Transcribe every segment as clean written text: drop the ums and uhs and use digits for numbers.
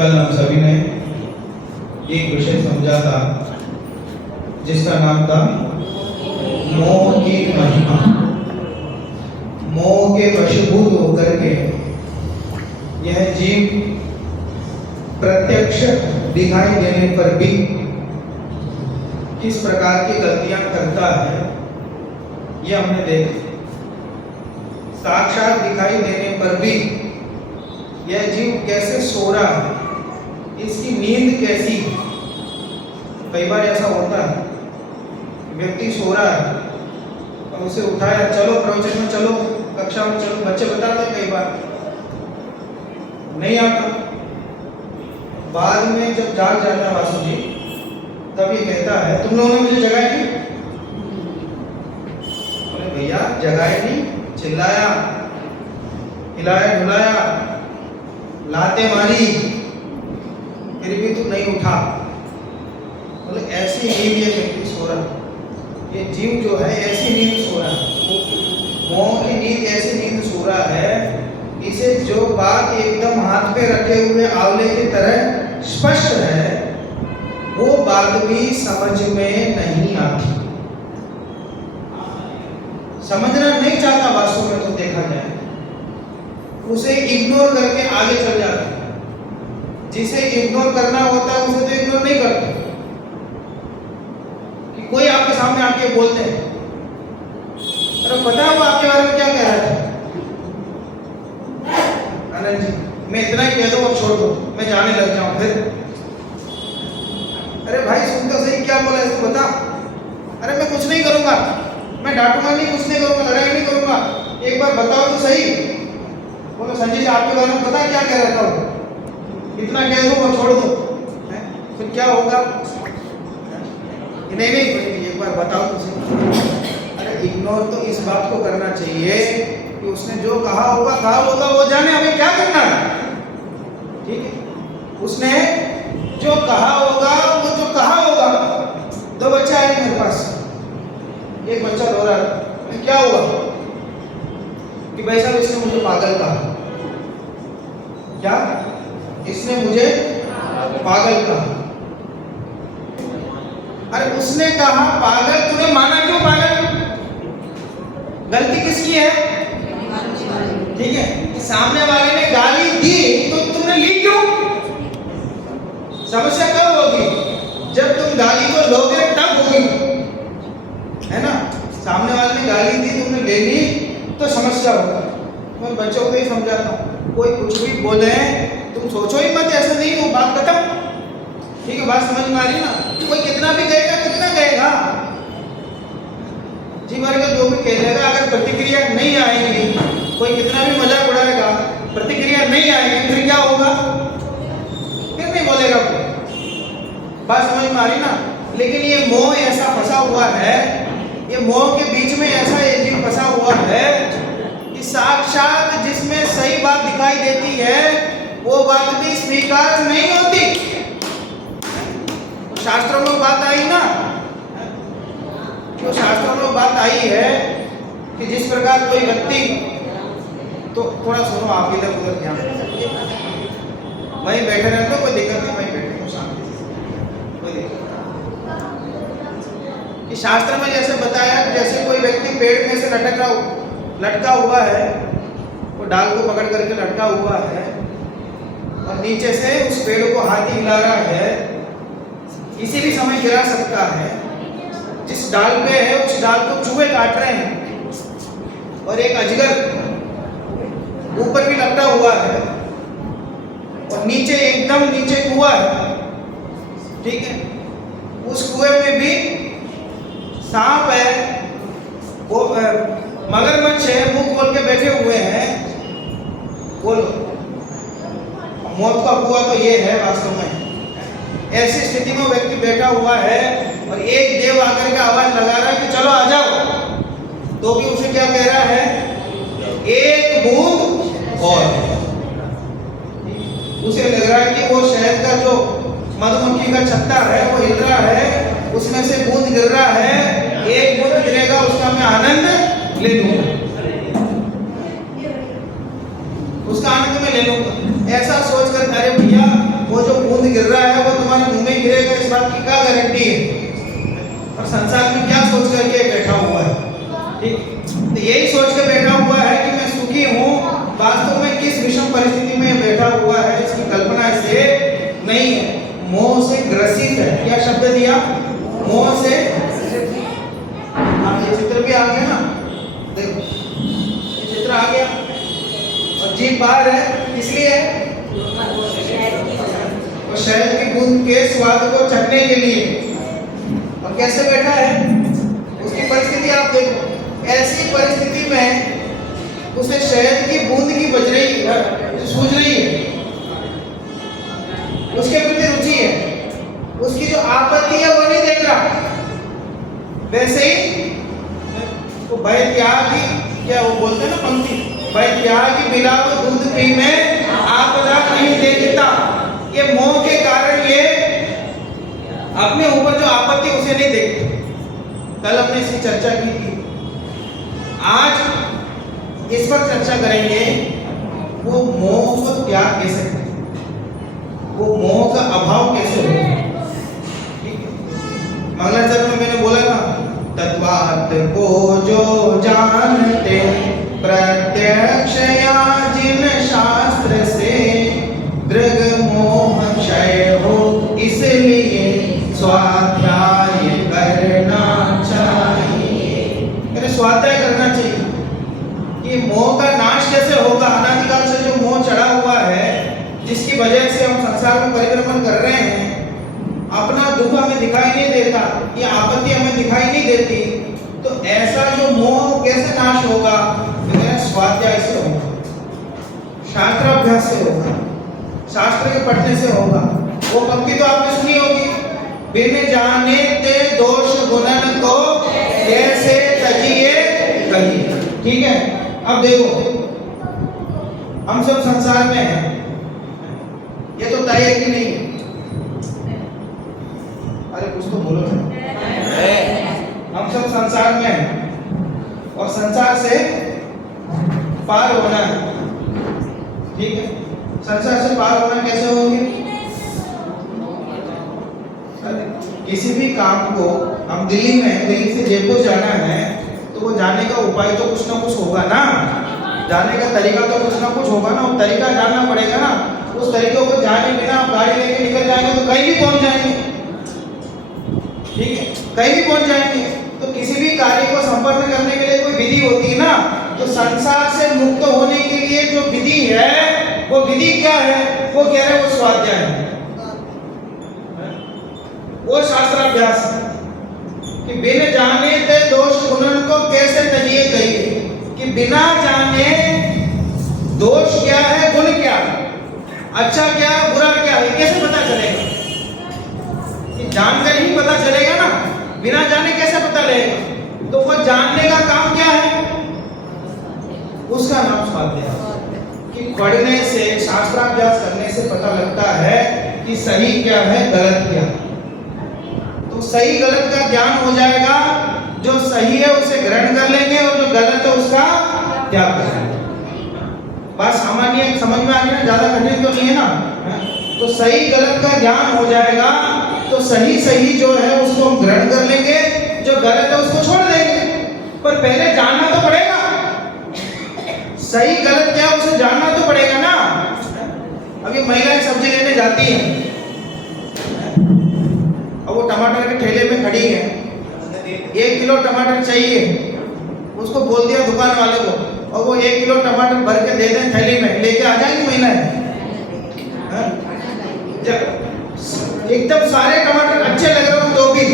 कल हम सभी ने एक विषय समझा था जिसका नाम था मोह की महिमा। मोह के वशीभूत होकर के यह जीव प्रत्यक्ष दिखाई देने पर भी किस प्रकार की गलतियां करता है यह हमने देखा। साक्षात दिखाई देने पर भी यह जीव कैसे सो रहा है, इसकी नींद कैसी है। कई बार ऐसा होता है व्यक्ति सो रहा है और उसे उठाया, चलो प्रवचन में चलो, कक्षा में चलो, बच्चे बताते हैं, कई बार नहीं आता। बाद में जब जाग जाता है वासु जी, तब ये कहता है तुम लोगों ने मुझे जगाया नहीं। बोले भैया जगाया नहीं, चिल्लाया, हिलाया डुलाया, लाते मारी, फिर भी तुम नहीं उठा। बोले ऐसी नींद ये व्यक्ति सो रहा है, ये जीव जो है ऐसी नींद सो रहा है, मोह की नींद ऐसी नींद सो रहा है, इसे जो बात एकदम हाथ पे रखे हुए आंवले की तरह स्पष्ट है वो बात भी समझ में नहीं आती। समझना नहीं चाहता वास्तव में, तो देखा जाए उसे इग्नोर करके आगे चल जाता है। जिसे इग्नोर करना होता है उसे तो इग्नोर नहीं करते। कि कोई आपके सामने आके बोलते हैं, अरे पता है वो आपके बारे में क्या कह रहा था आनंद जी, मैं इतना ही कह दूं अब छोड़ दो, मैं जाने लग जाऊं फिर। अरे भाई सुन तो सही, क्या बोला इसको बता। अरे मैं कुछ नहीं करूंगा, मैं डांटूंगा नहीं, कुछ नहीं करूंगा, लड़ाई नहीं करूंगा, एक बार बताओ तो सही। बोलो संजय जी आपके बारे में पता क्या कह रहा था वो, इतना कह दो और छोड़ दो, फिर क्या होगा। नहीं एक बार बताओ तो सही। अरे इग्नोर तो इस बात को करना चाहिए कि उसने जो कहा होगा वो जाने, हमें क्या करना है। ठीक है, उसने जो कहा होगा वो जो कहा होगा। दो बच्चे आए मेरे पास, एक बच्चा रो रहा है, क्या हुआ कि भाई साहब इसने मुझे पागल कहा। क्या? इसने मुझे पागल कहा। अरे उसने कहा पागल, तूने माना क्यों पागल? गलती किसकी है? ठीक है, सामने वाले ने गाली दी तो तुमने ली क्यों? समस्या कब होगी? जब तुम गाली को लोगे तब होगी, है ना। सामने वाले ने गाली दी, तुमने ले ली तो समस्या होगी। मैं बच्चों को ही समझाता हूँ, कोई कुछ भी बोले तुम सोचो ही मत, ऐसा नहीं हो, बात खत्म। ठीक है, बात समझ में आ रही ना। कोई कितना भी कहेगा, कितना कहेगा जी भर का जो भी कहेगा, अगर प्रतिक्रिया नहीं आएगी, कोई कितना भी मजाक उड़ाएगा, प्रतिक्रिया नहीं आएगी, फिर क्या होगा? फिर नहीं बोलेगा कोई। बात समझ में आ रही ना। लेकिन ये मोह ऐसा फंसा हुआ है, ये मोह के बीच में ऐसा ये जीव फंसा हुआ है कि साक्षात जिसमें सही बात दिखाई देती है वो बात भी स्वीकार नहीं होती। शास्त्रों में बात आई ना, जो शास्त्रों में बात आई है कि जिस प्रकार कोई व्यक्ति, तो थोड़ा सुनो आप, इधर उधर ध्यान, वहीं बैठे रहते हो, कोई दिक्कत नहीं, वहीं बैठे हो शांति से, कोई दिक्कत नहीं। कि शास्त्र में जैसे बताया, जैसे कोई व्यक्ति पेड़ में से लटका हुआ है, वो डाल को पकड़ करके लटका हुआ है और नीचे से उस पेड़ को हाथी हिला रहा है, किसी भी समय गिरा सकता है। जिस डाल पे है उस डाल को चूहे काट रहे हैं और एक अजगर ऊपर भी लपटा हुआ है और नीचे एकदम नीचे कुआं है। ठीक है, उस कुएं में भी सांप है, वो मगरमच्छ है, मुंह खोल के बैठे हुए हैं। बोलो, मौत का कुआं तो ये है वास्तव में। ऐसी स्थिति में व्यक्ति बैठा हुआ है और एक देव आकर के आवाज लगा रहा है कि चलो आ जाओ, तो भी उसे क्या कह रहा है? एक बूंद और। उसे लग रहा है कि वो शहद का जो मधुमक्खी का छत्ता है वो हिल रहा है, उसमें से बूंद गिर रहा है, एक बूंद गिरेगा उसका मैं आनंद ले लूंगा, उसका आनंद मैं ले लूंगा। ऐसा सोचकर अरे भैया वो संसार में क्या सोच करके बैठा हुआ है, ठीक। तो यही सोच के बैठा हुआ है कि मैं सुखी हूँ, वास्तव में किस विषम परिस्थिति में बैठा हुआ है इसकी कल्पना इसे नहीं है। मोह से ग्रसित है। क्या शब्द दिया? मोह से। हाँ, ये चित्र भी आ गया ना, देखो ये चित्र आ गया और जीभ बाहर है, इसलिए है और शहद की बूंद के स्वाद को चखने के लिए। और कैसे बैठा है उसकी परिस्थिति आप देखो। ऐसी परिस्थिति में उसे शहद की बूंद की बज रही है, सूझ रही है, उसके प्रति रुचि है, उसकी जो आपत्ति है वो नहीं देख रहा। वैसे ही तो भय त्यागी, क्या वो बोलते हैं ना पंक्ति, भय त्यागी बिलाव दूध पी में आपदा नहीं देखता। ये मोह के कारण ये अपने ऊपर जो आपत्ति उसे नहीं देखते। कल हमने इसकी चर्चा की थी, आज इस पर चर्चा करेंगे। वो मोह को त्याग कैसे करें, वो मोह का अभाव कैसे हो। मंगलाचरण में मैंने बोला था, तत्वार्थ को जो जानते प्रत्यक्ष या जिन शास्त्र से दृग मोह क्षय हो, इसलिए स्वाध्याय करना चाहिए। मेरे स्वाध्याय करना चाहिए कि मोह का नाश कैसे होगा। अनादिकाल से जो मोह चढ़ा हुआ है, जिसकी वजह से हम संसार में परिभ्रमण कर रहे हैं, अपना दुख हमें दिखाई नहीं देता, ये आपत्ति हमें दिखाई नहीं देती, तो ऐसा जो मोह कैसे नाश होगा? स्वाध्याय से होगा, शास्त्राभ्यास से होगा, शास्त्र के पढ़ने से होगा। वो पंक्ति तो आपने सुनी होगी, बिन जाने ते दोष गुणन को कैसे तजिए कहिए। ठीक है, अब देखो हम सब संसार में हैं, ये तो तय है कि नहीं? अरे कुछ तो बोलो ना। हम सब संसार में हैं और संसार से पार होना है। ठीक है, संसार से पार होना कैसे होंगे? किसी भी काम को, हम दिल्ली में, दिल्ली से जयपुर जाना है तो वो जाने का उपाय तो कुछ ना कुछ होगा ना, जाने का तरीका तो कुछ ना कुछ होगा ना, वो तरीका जानना पड़ेगा ना। उस तरीके को जाने बिना आप गाड़ी लेके निकल जाएंगे तो कहीं भी पहुंच जाएंगे। ठीक है, कहीं भी पहुंच जाएंगे। तो किसी भी कार्य को संपन्न करने के लिए कोई विधि होती है ना, तो संसार से मुक्त होने के लिए जो विधि है, वो विधि क्या है? वो कह रहे हैं वो स्वाध्याय है, वो शास्त्राभ्यास कि बिन जाने ते दोष गुणन को कैसे तजिए कहिए, कि बिना जाने दोष क्या है, गुण क्या है, अच्छा क्या है, बुरा क्या है, कैसे पता चलेगा? कि जानकर ही पता चलेगा ना, बिना जाने कैसे पता लगेगा? तो वो जानने का काम क्या है? उसका नाम स्वाध्याय। कि पढ़ने से, शास्त्राभ्यास करने से पता लगता है कि सही क्या है, गलत क्या है। तो सही गलत का ज्ञान हो जाएगा, जो सही है उसे ग्रहण कर लेंगे और जो गलत है उसका त्याग कर लेंगे। बात सामान्य समझ में आ गई ना, ज्यादा कठिन तो नहीं है ना। तो सही गलत का ज्ञान हो जाएगा तो सही सही जो है उसको हम ग्रहण कर लेंगे, जो गलत है उसको छोड़ देंगे। पर पहले जानना तो पड़ेगा, सही गलत क्या है उसे जानना तो पड़ेगा ना। अभी महिलाएं सब्जी लेने जाती हैं, अब वो टमाटर के ठेले में खड़ी है, 1 किलो टमाटर चाहिए, उसको बोल दिया दुकान वाले को, और वो 1 किलो टमाटर भर के दे दें थैली में, लेके आ जाएंगी महिलाएं। जब एकदम सारे टमाटर अच्छे लग रहे हो तो भी,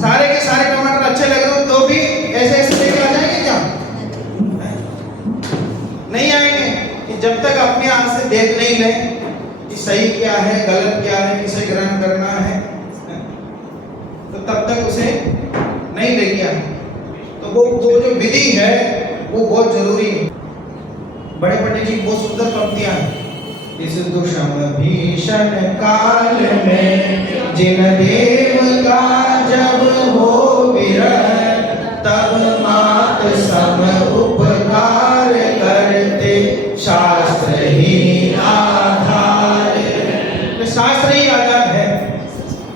सारे के सारे टमाटर अच्छे लग रहे हो तो भी ऐसे ऐसे लेके आ जाएंगे क्या? नहीं आएंगे। कि जब तक अपने आंख से देख नहीं ले कि सही क्या है, गलत क्या है, किसे ग्रहण करना है, तो तब तक उसे नहीं ले गया। तो वो जो विधि है वो बहुत जरूरी है। बड़े पंडित जी बहुत सुंदर पंक्तियां हैं। इस दुष्म भीषण काल में जिन देव का जब हो विरह, तब मात सम उपकार करते शास्त्र ही आधार। तो शास्त्र ही आधार है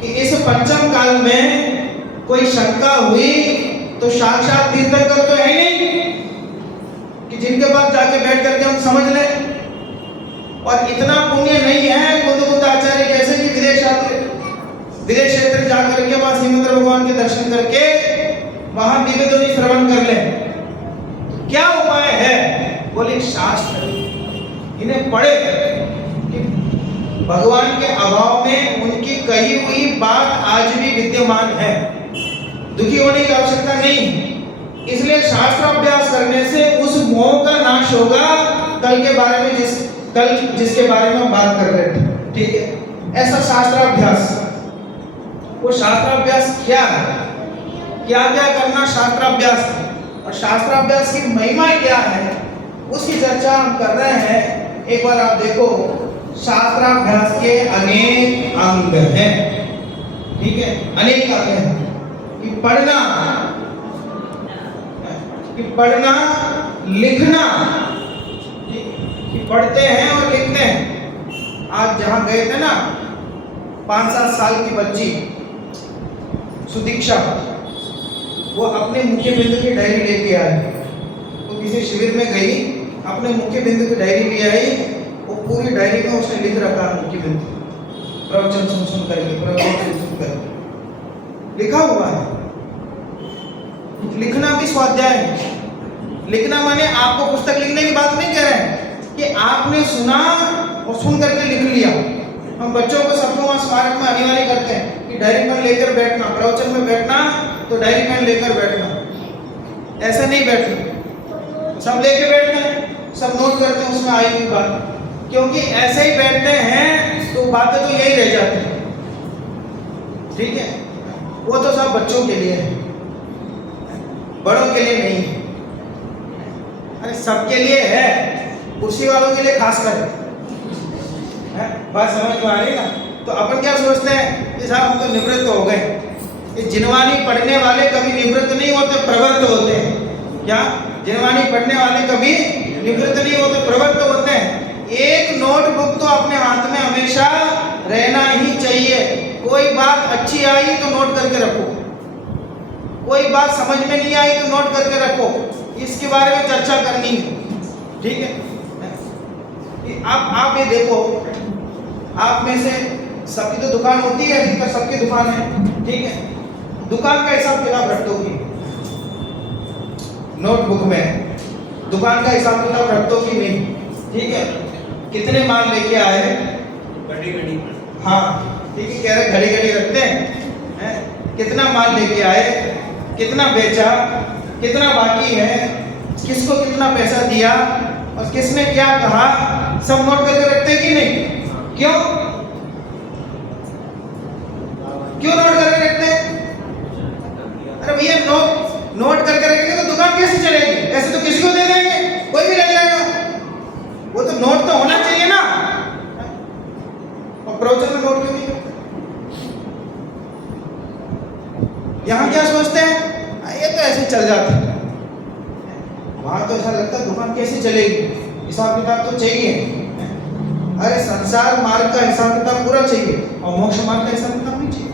कि इस पंचम काल में कोई शंका हुई तो साक्षात तीर्थंकर तो है नहीं कि जिनके पास जाके बैठ करके हम समझ लें। और इतना पुण्य नहीं है बुद्ध आचार्य जैसे कि विदेश क्षेत्र जाकर के वहां श्रीमंत भगवान के दर्शन करके वहां दिव्य ध्वनि श्रवण कर ले। क्या उपाय है? बोले शास्त्र इन्हें पढ़े कि भगवान के अभाव में उनकी कही हुई बात आज भी विद्यमान है, दुखी होने की आवश्यकता नहीं। इसलिए शास्त्र अभ्यास करने से उस मोह का नाश होगा। कल के बारे में जिसके बारे में हम बात कर रहे थे, ठीक है, ऐसा शास्त्राभ्यास। वो शास्त्राभ्यास क्या है, क्या क्या करना शास्त्राभ्यास, और शास्त्राभ्यास की महिमा क्या है, उसकी चर्चा हम कर रहे हैं। एक बार आप देखो, शास्त्राभ्यास के अनेक अंग हैं, ठीक है, अनेक अंग हैं। कि पढ़ना लिखना, कि पढ़ते हैं और लिखते हैं। आज जहां गए थे ना 5-7 साल की बच्ची सुदीक्षा, वो अपने मुख्य बिंदु की डायरी लेके आई। वो किसी शिविर में गई, अपने मुख्य बिंदु की डायरी ले आई। वो पूरी डायरी में उसने लिख रखा मुख्य बिंदु, प्रवचन सुन करके, प्रवचन सुन करके लिखा हुआ है। लिखना भी स्वाध्याय है। लिखना माने आपको पुस्तक लिखने की बात नहीं कह रहे हैं कि आपने सुना और सुन करके लिख लिया। हम बच्चों को सबको वहाँ स्मारक में अनिवार्य करते हैं कि डायरी पेन लेकर बैठना, प्रवचन में बैठना तो डायरी पेन लेकर बैठना, ऐसे नहीं बैठना। सब लेके बैठते हैं, सब नोट करते हैं उसमें आई हुई बात, क्योंकि ऐसे ही बैठते हैं तो बातें तो यही रह जाती हैं, ठीक है। वो तो सब बच्चों के लिए है, बड़ों के लिए नहीं है। अरे सबके लिए है, कुर्सी वालों के लिए खास कर बात समझ में आ रही ना। तो अपन क्या सोचते हैं कि साहब हम तो निवृत्त हो गए। ये जिनवानी पढ़ने वाले कभी निवृत्त नहीं होते, प्रवृत्त होते हैं। क्या? जिनवानी पढ़ने वाले कभी निवृत्त नहीं होते, प्रवृत्त होते हैं। एक नोटबुक तो अपने हाथ में हमेशा रहना ही चाहिए। कोई बात अच्छी आई तो नोट करके रखो, कोई बात समझ में नहीं आई तो नोट करके रखो, इसके बारे में चर्चा करनी है, ठीक है। आप ये देखो, आप में से सबकी तो दुकान होती है, अधिकतर सबकी दुकान है, ठीक है। दुकान का हिसाब किताब रख दोगी नोटबुक में, दुकान का हिसाब किताब रख दोगी नहीं, ठीक है। कितने माल लेके आए हैं, घड़ी, हाँ ठीक है, कह रहे घड़ी घड़ी रखते हैं। कितना माल लेके आए, कितना बेचा, कितना बाकी है, किसको कितना पैसा दिया और किसने क्या कहा, सब नोट करके रखते हैं कि नहीं? क्यों नोट करके रखते हैं? अरे भैया नोट करके रखेंगे तो दुकान कैसे चलेगी? ऐसे तो किसी को दे देंगे, कोई भी ले जाएगा। वो तो नोट तो होना चाहिए ना। और प्रवचन में नोट क्यों नहीं? यहां क्या सोचते हैं, ये तो ऐसे चल जाता है। वहां तो ऐसा लगता है दुकान कैसे चलेगी, हिसाब किताब तो चाहिए। अरे संसार मार्ग का हिसाब किताब पूरा चाहिए और मोक्ष मार्ग का हिसाब किताब नहीं चाहिए।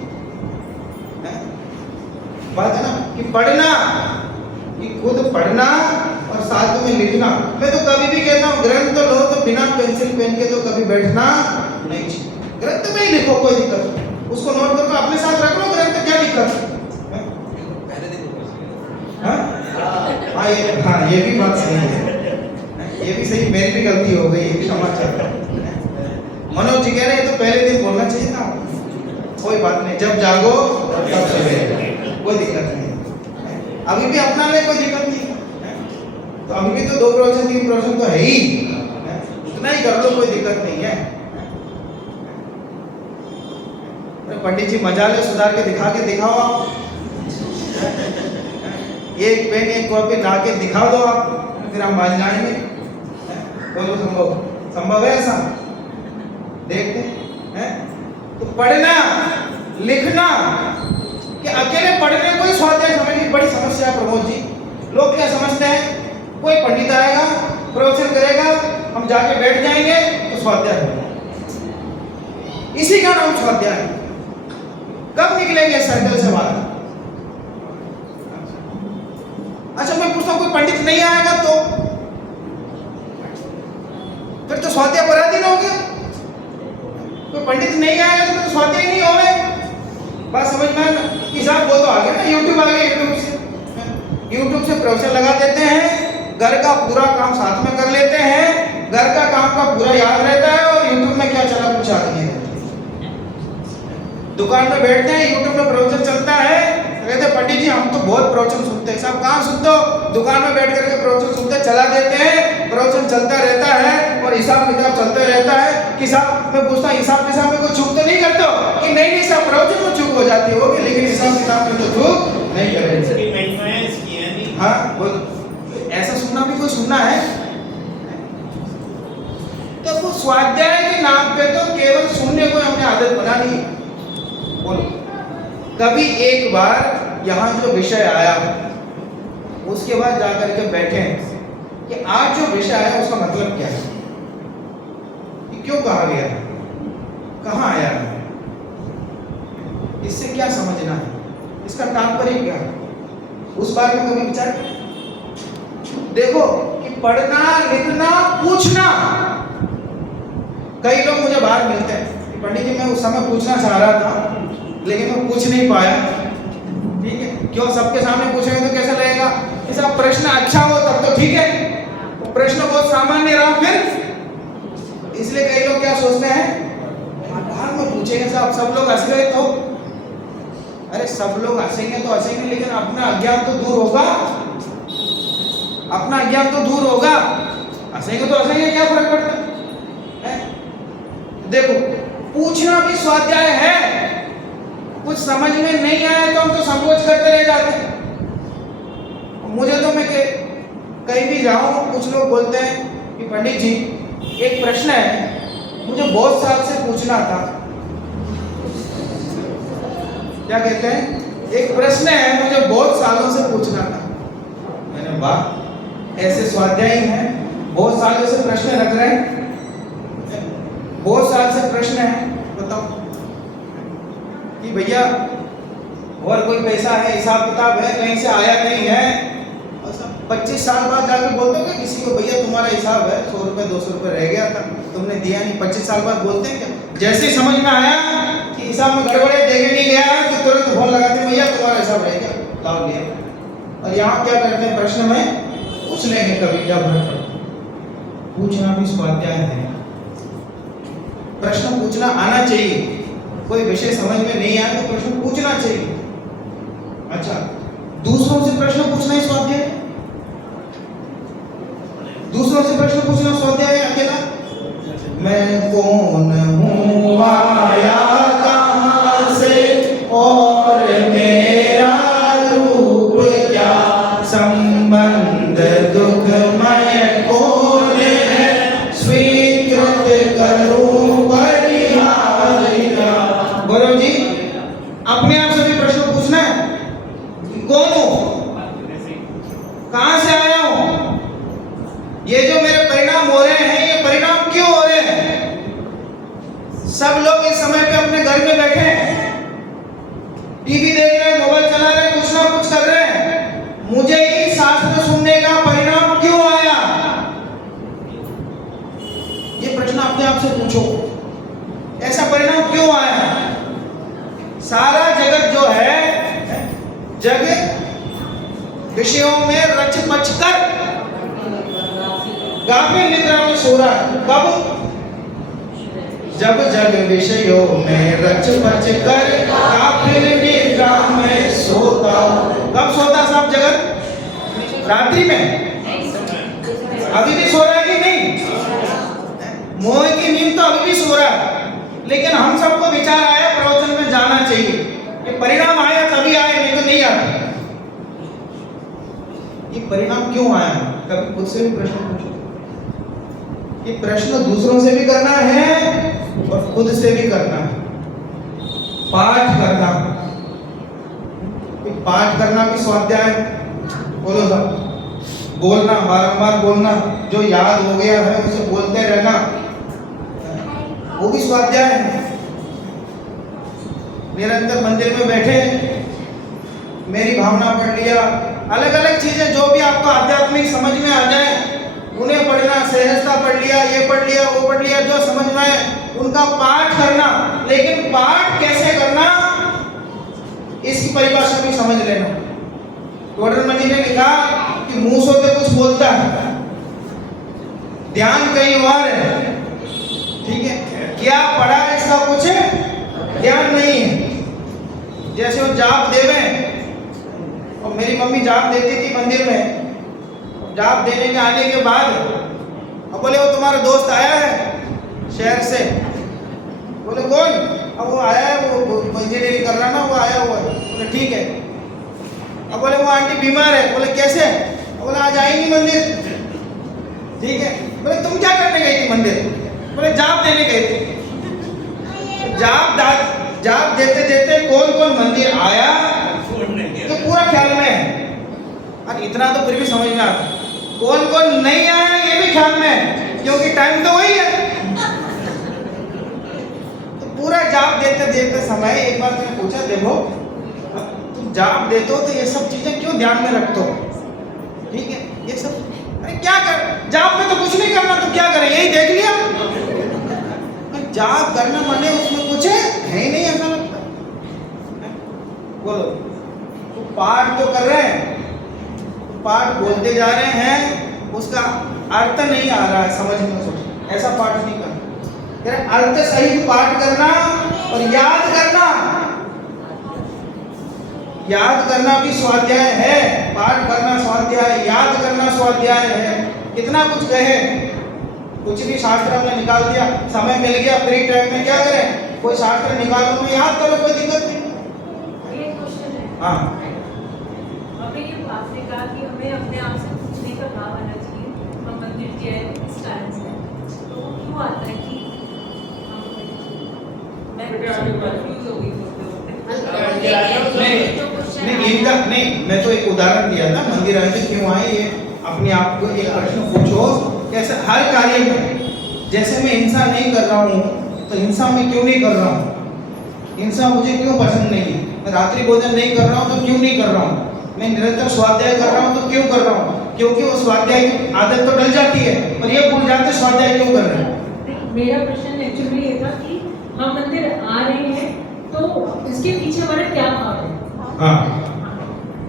बात है ना कि पढ़ना, कि खुद पढ़ना और साथ में लिखना। मैं तो कभी भी कहता हूँ ग्रंथ लो तो बिना पेंसिल पेन के तो कभी बैठना नहीं चाहिए। ग्रंथ में ही लिखो, कोई दिक्कत, उसको नोट करके अपने साथ रख लो, ग्रंथ क्या दिक्कत है? हाँ ये भी बात सही है, ये भी सही, मेरी भी गलती हो गई, क्षमा चाहता हूँ। मनोज जी कह रहे हैं तो पहले दिन बोलना चाहिए था। कोई बात नहीं, जब जागो तब सवेरे, कोई दिक्कत नहीं। अभी भी अपना ले, कोई दिक्कत नहीं। तो अभी भी तो 2 प्रवचन 3 प्रवचन तो है ही, उतना ही कर लो, कोई दिक्कत नहीं है। पंडित जी मजा ले, सुधार के दिखा के दिखाओ आप, एक पेन एक कॉपी ला के दिखा दो आप, फिर हम मान जाएंगे। बोलो संभव है ऐसा? देखते हैं। तो पढ़ना लिखना, कि अकेले पढ़ने कोई स्वाध्याय समझने बड़ी समस्या है प्रमोद जी। लोग क्या समझते हैं, कोई पंडित आएगा, प्रवचन करेगा, हम जाके बैठ जाएंगे तो स्वाध्याय होगा। इसी का नाम स्वाध्याय। कब निकलेंगे सर्कल से बाहर? पंडित नहीं आएगा तो फिर तो स्वाध्याय पराधीन हो गया। कोई पंडित नहीं आएगा तो फिर तो स्वाध्याय नहीं होवे। बात समझ में आया? कि साहब वो तो आ गया ना, यूट्यूब आ गया, यूट्यूब से प्रवचन लगा देते हैं, घर का पूरा काम साथ में कर लेते हैं, घर का काम का पूरा याद रहता है और यूट्यूब में क्या चला कुछ याद नहीं रहता। दुकान में बैठते हैं, यूट्यूब में प्रवचन चलता है, कहते पंडित जी हम तो बहुत प्रवचन सुनते हैं। साहब कहाँ सुनते हो? दुकान में बैठ करके प्रवचन सुनते, चला देते हैं, प्रवचन चलता रहता है और हिसाब किताब चलता रहता है। कि साहब मैं पूछता हिसाब किताब में कोई चूक तो नहीं करते हो? कि नहीं नहीं साहब प्रवचन में चूक हो जाती होगी लेकिन हिसाब किताब में तो चूक नहीं करेंगे। हाँ बोलो, ऐसा सुनना भी कोई सुनना है? तो वो स्वाध्याय के नाम पे तो केवल सुनने को हमने आदत बना ली। बोलो, कभी एक बार यहाँ जो विषय आया उसके बाद जाकर के बैठे कि आज जो विषय आया उसका मतलब क्या है, कि क्यों कहा गया, कहाँ आया है, इससे क्या समझना है, इसका तात्पर्य क्या है, उस बारे में कभी विचार। देखो कि पढ़ना लिखना पूछना, कई लोग मुझे बाहर मिलते हैं कि पंडित जी मैं उस समय पूछना चाह रहा था लेकिन मैं पूछ नहीं पाया। ठीक है, क्यों? सबके सामने पूछेंगे तो कैसा लगेगा? ऐसा प्रश्न अच्छा हो तब तो ठीक है, प्रश्न बहुत सामान्य रहा फिर, इसलिए कई लोग क्या सोचते हैं बाहर में पूछेंगे साहब सब लोग हंस रहे तो। अरे सब लोग हंसेंगे तो हंसेंगे लेकिन अपना अज्ञान तो दूर होगा, अपना अज्ञान तो दूर होगा। हंसेंगे तो हंसेंगे, क्या फर्क पड़ता है? देखो पूछना भी स्वाध्याय है। कुछ समझ में नहीं आया तो हम तो संकोच करते रह जाते हैं। मुझे तो मैं कहीं भी जाऊं कुछ लोग बोलते हैं कि पंडित जी एक प्रश्न है मुझे बहुत साल से पूछना था। क्या कहते हैं? एक प्रश्न है मुझे बहुत सालों से पूछना था। मैंने वाह, ऐसे स्वाध्यायी हैं, बहुत सालों से प्रश्न रख रहे हैं, बहुत साल से प्रश्न है, बताओ कि भैया और कोई पैसा है, हिसाब किताब है, कहीं से आया नहीं है, और सब 25 साल बाद जाकर बोलते हो किसी को भैया तुम्हारा हिसाब है 100 रुपये 200 रुपये रह गया था तुमने दिया नहीं। 25 साल बाद बोलते हैं क्या? जैसे ही समझ में आया कि हिसाब में गड़बड़ है, देने नहीं गया तो तुरंत फोन लगाते हैं भैया तुम्हारा हिसाब रह गया, लाओ लिया। और यहाँ क्या करते हैं? प्रश्न में पूछ लेंगे कभी जब पूछना भी स्वाध्याय है। प्रश्न पूछना आना चाहिए। कोई विषय समझ में नहीं आया तो प्रश्न पूछना चाहिए। अच्छा, दूसरों से प्रश्न पूछना ही स्वाध्याय है? दूसरों से प्रश्न पूछना स्वाध्याय है अकेला? मैं कौन हूँ, आया कहाँ से और मेरा रूप क्या, संबंध दुखमय कौन है, स्वीकृत करूं गुरु जी। अपने आप से भी प्रश्न पूछना है कि कौन हूं, कहां से आया हूं, ये जो मेरे परिणाम हो रहे हैं ये परिणाम क्यों हो रहे हैं। सब लोग इस समय पे अपने घर में बैठे हैं, टीवी देख रहे हैं, मोबाइल चला रहे हैं, कुछ ना कुछ कर रहे हैं, मुझे ही शास्त्र सुनने का परिणाम क्यों आया, ये प्रश्न अपने आप से पूछो। ऐसा परिणाम क्यों आया? सारा जगत जो है जग विषयों में रच पच कर गाफिल निद्रा में सो रहा है। कब? जब जग विषयों में रच पच कर गाफिल निद्रा में सोता। कब सोता सब जगत? रात्रि में। अभी भी सो रहा है कि नहीं? मोह की नींद तो अभी भी सो रहा है, लेकिन हम सबको विचार आया प्रवचन में जाना चाहिए। ये परिणाम आया तभी आया, नहीं तो नहीं आता। ये परिणाम क्यों आया? कभी खुद से भी प्रश्न पूछो। ये प्रश्न दूसरों से भी करना है और खुद से भी करना है। पाठ करना, पाठ करना भी स्वाध्याय। बोलो साहब, बोलना, बारंबार बोलना, जो याद हो गया है उसे बोलते रहना, वो भी स्वाध्याय है। निरंतर मंदिर में बैठे, मेरी भावना पढ़ लिया, अलग अलग चीजें जो भी आपको आध्यात्मिक समझ में आ जाए उन्हें पढ़ना, सहजता पढ़ लिया, ये पढ़ लिया, वो पढ़ लिया, जो समझ में आए उनका पाठ करना। लेकिन पाठ कैसे करना इसकी परिभाषा भी समझ लेना। टोडरमल जी ने लिखा कि मुंह से तो कुछ बोलता है, ध्यान कहीं और है। ठीक है, क्या पढ़ा है इसका कुछ ध्यान नहीं है। जैसे वो जाप देवे, और मेरी मम्मी जाप देती थी मंदिर में, जाप देने के आने के बाद अब बोले वो तुम्हारा दोस्त आया है शहर से। बोले कौन? अब वो आया है, वो इंजीनियरिंग कर रहा ना, वो आया हुआ है। बोले ठीक है। अब बोले वो आंटी बीमार है। बोले कैसे? बोले आज आएंगी मंदिर। ठीक है। बोले तुम क्या करने गई थी मंदिर? बोले जाप देने गई थी। जाप देते देते कौन कौन मंदिर आया तो पूरा ख्याल में है। और इतना तो फिर भी समझ में आता, कौन कौन नहीं आया ये भी ख्याल में है, क्योंकि टाइम तो वही है। तो पूरा जाप देते देते समय एक बार मैंने पूछा, देखो तुम जाप देते हो तो ये सब चीजें क्यों ध्यान में रखते हो? ठीक है, ये सब अरे क्या कर, जाप में तो कुछ नहीं करना तो क्या करें, यही देख लिया। जाप करना माने उसमें कुछ है ही नहीं, ऐसा लगता है। बोलो, तो पाठ तो कर रहे हैं, पाठ बोलते जा रहे हैं, उसका अर्थ नहीं आ रहा है समझ में, सोच ऐसा पाठ नहीं करना। अर्थ सहित पाठ करना और याद करना। याद करना भी स्वाध्याय है, पाठ करना स्वाध्याय, याद करना स्वाध्याय है। कितना कुछ कहे, कुछ भी शास्त्र हमने निकाल दिया, समय मिल गया फ्री टाइम में क्या करें, कोई शास्त्र निकालो में याद करो, कोई दिक्कत नहीं। ये क्वेश्चन है। हाँ, अभी ये आपने कहा कि हमें अपने आप से पूछने का भाव आना चाहिए, हम मंदिर के इस टाइम से, तो वो क्यों आता है कि मैं कंफ्यूज हो गई नहीं, मैं तो एक उदाहरण दिया था, मंदिर आए थे क्यों आए, ये अपने आप को एक प्रश्न पूछो। कैसे हर कार्य में, जैसे मैं हिंसा नहीं कर रहा हूँ तो हिंसा मैं क्यों नहीं कर रहा हूँ, हिंसा मुझे क्यों पसंद नहीं है, मैं रात्रि भोजन नहीं कर रहा हूँ तो क्यों नहीं कर रहा हूँ, मैं निरंतर स्वाध्याय कर रहा हूँ तो क्यों कर रहा हूँ, क्योंकि वो स्वाध्याय की आदत तो डल जाती है और ये भूल जाते स्वाध्याय क्यों कर रहे हैं। मेरा प्रश्न एक्चुअली ये था कि हम मंदिर आ रहे हैं तो इसके पीछे हमारा क्या भाव है। हाँ,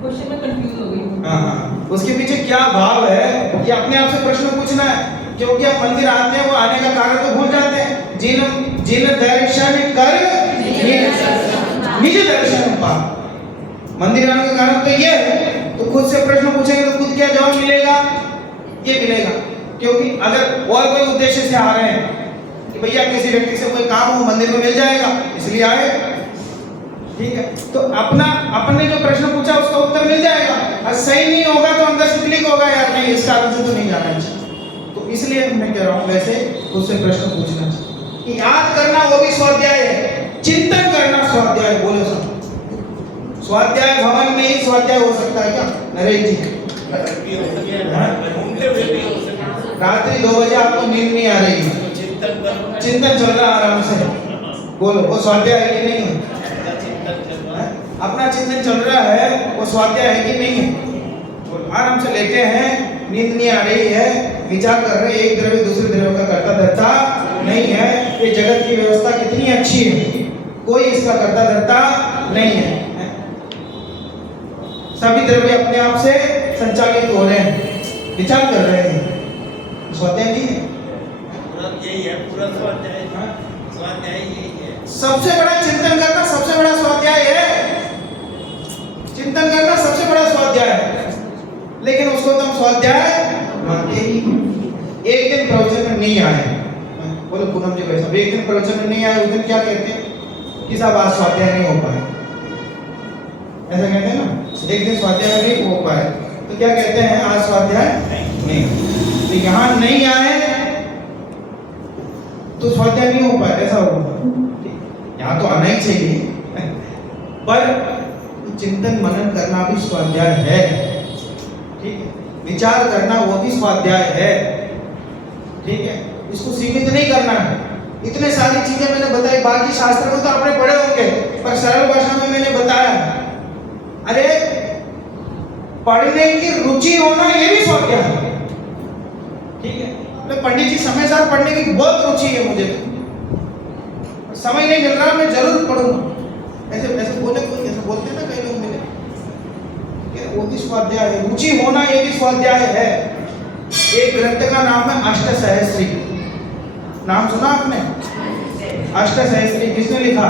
क्वेश्चन में कंफ्यूज हो गई। हाँ, उसके पीछे क्या भाव है ये अपने आप से प्रश्न पूछना है। क्योंकि आप मंदिर आते हैं, वो आने का कारण तो भूल जाते हैं। जिन दर्शन कर निज दर्शन पा, मंदिर आने का कारण तो ये है। तो खुद से प्रश्न पूछेंगे तो खुद क्या जवाब मिलेगा, ये मिलेगा। क्योंकि अगर और कोई उद्देश्य से आ रहे हैं कि भैया किसी व्यक्ति से कोई काम हो मंदिर में मिल जाएगा इसलिए आए, ठीक है, तो अपने जो प्रश्न पूछा उसका उत्तर मिल जाएगा। और सही नहीं होगा तो अंदर से क्लिक होगा, यार नहीं इस कारण से तो नहीं जाना चाहिए। तो इसलिए मैं कह रहा हूँ वैसे खुद से प्रश्न पूछना चाहिए। याद करना वो भी स्वाध्याय है, चिंतन करना स्वाध्याय। बोलो सब स्वाध्याय भवन में ही स्वाध्याय हो सकता है क्या नरेश जी? रात्रि 2 बजे आपको नींद नहीं आ रही है, चिंतन चल रहा आराम से, बोलो वो स्वाध्याय है कि नहीं है? अपना चिंतन चल रहा है, वो स्वाध्याय है कि नहीं है? आराम से लेटे हैं, नींद नहीं आ रही है, विचार कर रहे हैं, एक द्रव्य दूसरे द्रव्य का कर्ता धर्ता नहीं है, ये जगत की व्यवस्था कितनी अच्छी है, कोई इसका कर्ता धर्ता नहीं है, सभी द्रव्य अपने आप से संचालित हो रहे हैं, विचार कर रहे हैं, स्वाध्याय नहीं है? यही है पूरा स्वाध्याय। स्वाध्याय यही है, सबसे बड़ा चिंतन करना सबसे बड़ा स्वाध्याय है। चिंतन करना सबसे बड़ा स्वाध्याय है, लेकिन उसको तुम स्वाध्याय मानते ही। एक दिन प्रवचन में नहीं आए, बोलो पूनम जी भाई साहब, एक दिन प्रवचन में नहीं आए, उस दिन क्या कहते हैं कि साहब आज स्वाध्याय नहीं हो पाए, ऐसा कहते हैं ना। एक दिन स्वाध्याय नहीं हो पाए तो क्या कहते हैं, आज स्वाध्याय नहीं। तो यहाँ नहीं आए तो स्वाध्याय नहीं हो पाए, ऐसा होगा। यहाँ तो आना ही चाहिए, पर चिंतन मनन करना भी स्वाध्याय है, ठीक है, विचार करना वो भी स्वाध्याय है, ठीक है, इसको सीमित नहीं करना है। इतने सारी चीजें मैंने बताई, बाकी शास्त्र में तो आपने पढ़े होंगे, पर सरल भाषा में मैंने बताया। अरे पढ़ने की रुचि होना ये भी स्वाध्याय है। ठीक है, तो पंडित जी समय साथ पढ़ने की बहुत रुचि है मुझे, तो समय नहीं मिल रहा, मैं जरूर पढ़ूंगा। ऐसे ऐसे बोले कोई, ऐसे बोलते हैं ना कई लोग मिले, वो भी स्वाध्याय है। रुचि होना ये भी स्वाध्याय है। एक ग्रंथ का नाम है अष्टसहस्री, नाम सुना आपने? अष्टसहस्री किसने लिखा?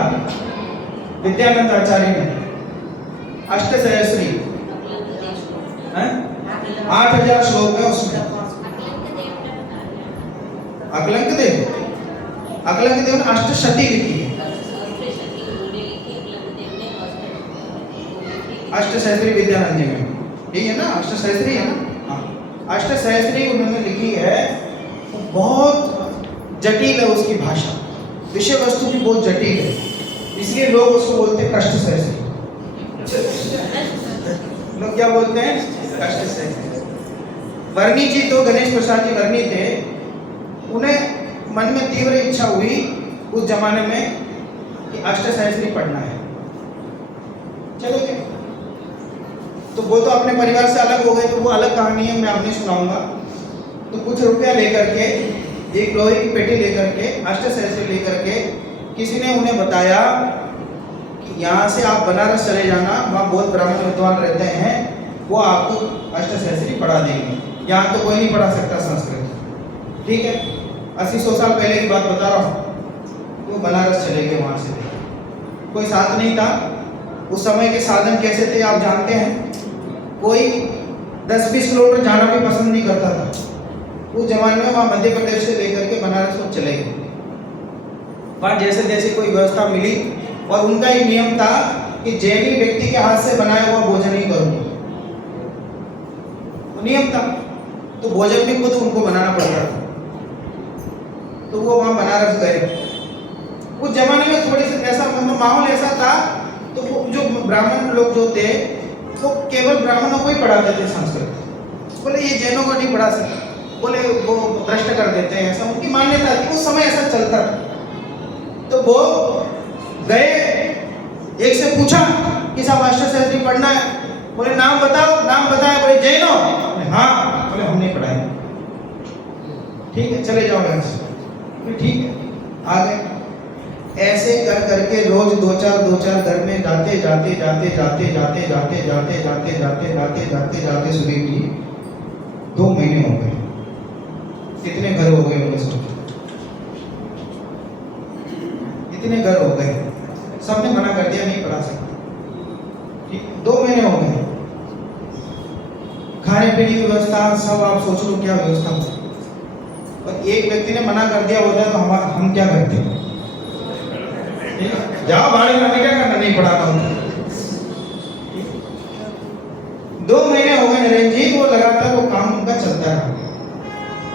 विद्यानंद आचार्य ने। अष्टसहस्री 8000 श्लोक है उसमें। अकलंक देव ने अष्टशती लिखी है। अष्टसहस्री विद्यानंद जी में, ठीक है ना? अष्टसहस्री है ना? हाँ, अष्टसहस्री उन्होंने लिखी है। बहुत जटिल है उसकी भाषा, विषय वस्तु भी बहुत जटिल है, इसलिए लोग उसको बोलते हैं अष्टसहस्री। लोग क्या बोलते हैं? अष्टसहस्री। वर्णी जी तो गणेश प्रसाद जी वर्णी थे, उन्हें मन में तीव्र इच्छा हुई उस जमाने में कि अष्टसहस्री पढ़ना है। चलो क्या, तो वो तो अपने परिवार से अलग हो गए, तो वो अलग कहानी है, मैं आपने सुनाऊंगा। तो कुछ रुपया लेकर के, एक लोहे की पेटी लेकर के, अष्टसहस्री लेकर के, किसी ने उन्हें बताया कि यहाँ से आप बनारस चले जाना, वहाँ बहुत ब्राह्मण विद्वान रहते हैं, वो आपको अष्टसहस्री पढ़ा देंगे। यहाँ तो कोई नहीं पढ़ा सकता संस्कृत। ठीक है, 80-100 साल पहले की बात बता रहा हूँ। वो बनारस चले गए, वहाँ से कोई साथ नहीं था। उस समय के साधन कैसे थे आप जानते हैं? कोई 10-20 किलोमीटर जाना भी पसंद नहीं करता था। उस जमाने में वहाँ मध्य प्रदेश से लेकर के बनारस को चले गए। वहाँ जैसे जैसे कोई व्यवस्था मिली, और उनका एक नियम था कि जैनी व्यक्ति के हाथ से बनाया हुआ भोजन ही करूँगा, वो नियम था। तो भोजन भी खुद उनको बनाना पड़ता था। तो वो वहाँ बनारस गए। उस जमाने में थोड़ी सी ऐसा मतलब माहौल ऐसा था, तो वो जो ब्राह्मण लोग जो थे, वो केवल ब्राह्मणों को ही पढ़ाते थे संस्कृत। बोले ये जैनों को नहीं पढ़ा सकते, बोले वो भ्रष्ट कर देते हैं, ऐसा उनकी मान्यता थी। उस समय ऐसा चलता था। तो वो गए, एक से पूछा कि साहब अष्टसहस्री पढ़ना है। बोले नाम बताओ। नाम बताया, बोले जैनो? हाँ। बोले हम नहीं पढ़ाए। ठीक है, चले जाओ यहाँ से। ठीक है, आ गए। ऐसे कर करके रोज 2-4 घर में जाते जाते सुधीर जी 2 महीने हो गए। कितने घर हो गए उनके? सोचो, इतने घर हो गए। सबने मना कर दिया, नहीं पढ़ा सकते। ठीक, 2 महीने हो गए। खाने पीने की व्यवस्था सब आप सोच लो क्या व्यवस्था हो। और एक व्यक्ति ने मना कर दिया होता तो हम क्या करते? जाओ भाड़े में, क्या करना, नहीं पढ़ाता हूँ। 2 महीने हो गए नरेंद्र जी, वो लगातार वो काम उनका चलता रहा।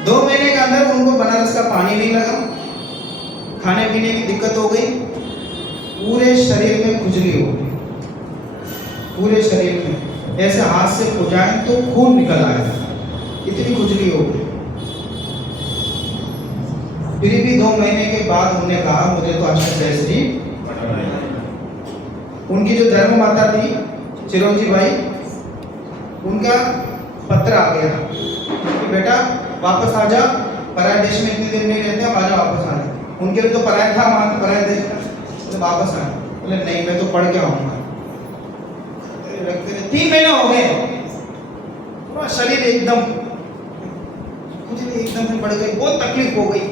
2 महीने के अंदर उनको बनारस का पानी नहीं लगा, खाने पीने की दिक्कत हो गई, पूरे शरीर में खुजली हो गई। पूरे शरीर में ऐसे हाथ से खुजाएं तो खून निकल आया, इतनी खुजली हो गई। फिर भी 2 महीने के बाद उन्होंने कहा मुझे तो अष्टसहस्री। उनकी जो धर्म माता थी चिरंजी बाई, उनका पत्र आ गया कि बेटा वापस आ जा, पराये देश में इतने दिन नहीं रहते, अब आ जा, वापस आ जा। उनके लिए तो पराया था, वहाँ तो पराये देश, तो वापस आए। बोले नहीं, मैं तो पढ़ के आऊँगा। 3 महीने हो गए, पूरा शरीर एकदम से बढ़ गई, बहुत तकलीफ हो गई।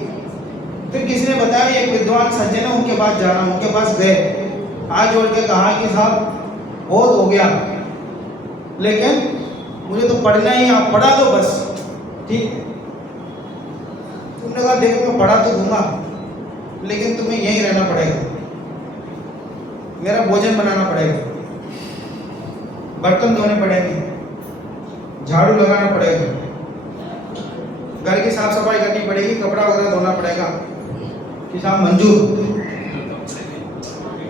फिर किसी ने बताया एक विद्वान सज्जन है, उनके पास जाना। उनके पास गए, हाथ जोड़ के कहा कि साहब बहुत हो गया, लेकिन मुझे तो पढ़ना ही, आप पढ़ा दो बस। ठीक, तुमने कहा देखो मैं पढ़ा तो दूंगा, लेकिन तुम्हें यहीं रहना पड़ेगा, मेरा भोजन बनाना पड़ेगा, बर्तन धोने पड़ेंगे, झाड़ू लगाना पड़ेगा, घर की साफ सफाई करनी पड़ेगी, कपड़ा वगैरह धोना पड़ेगा। कि साहब मंजूर,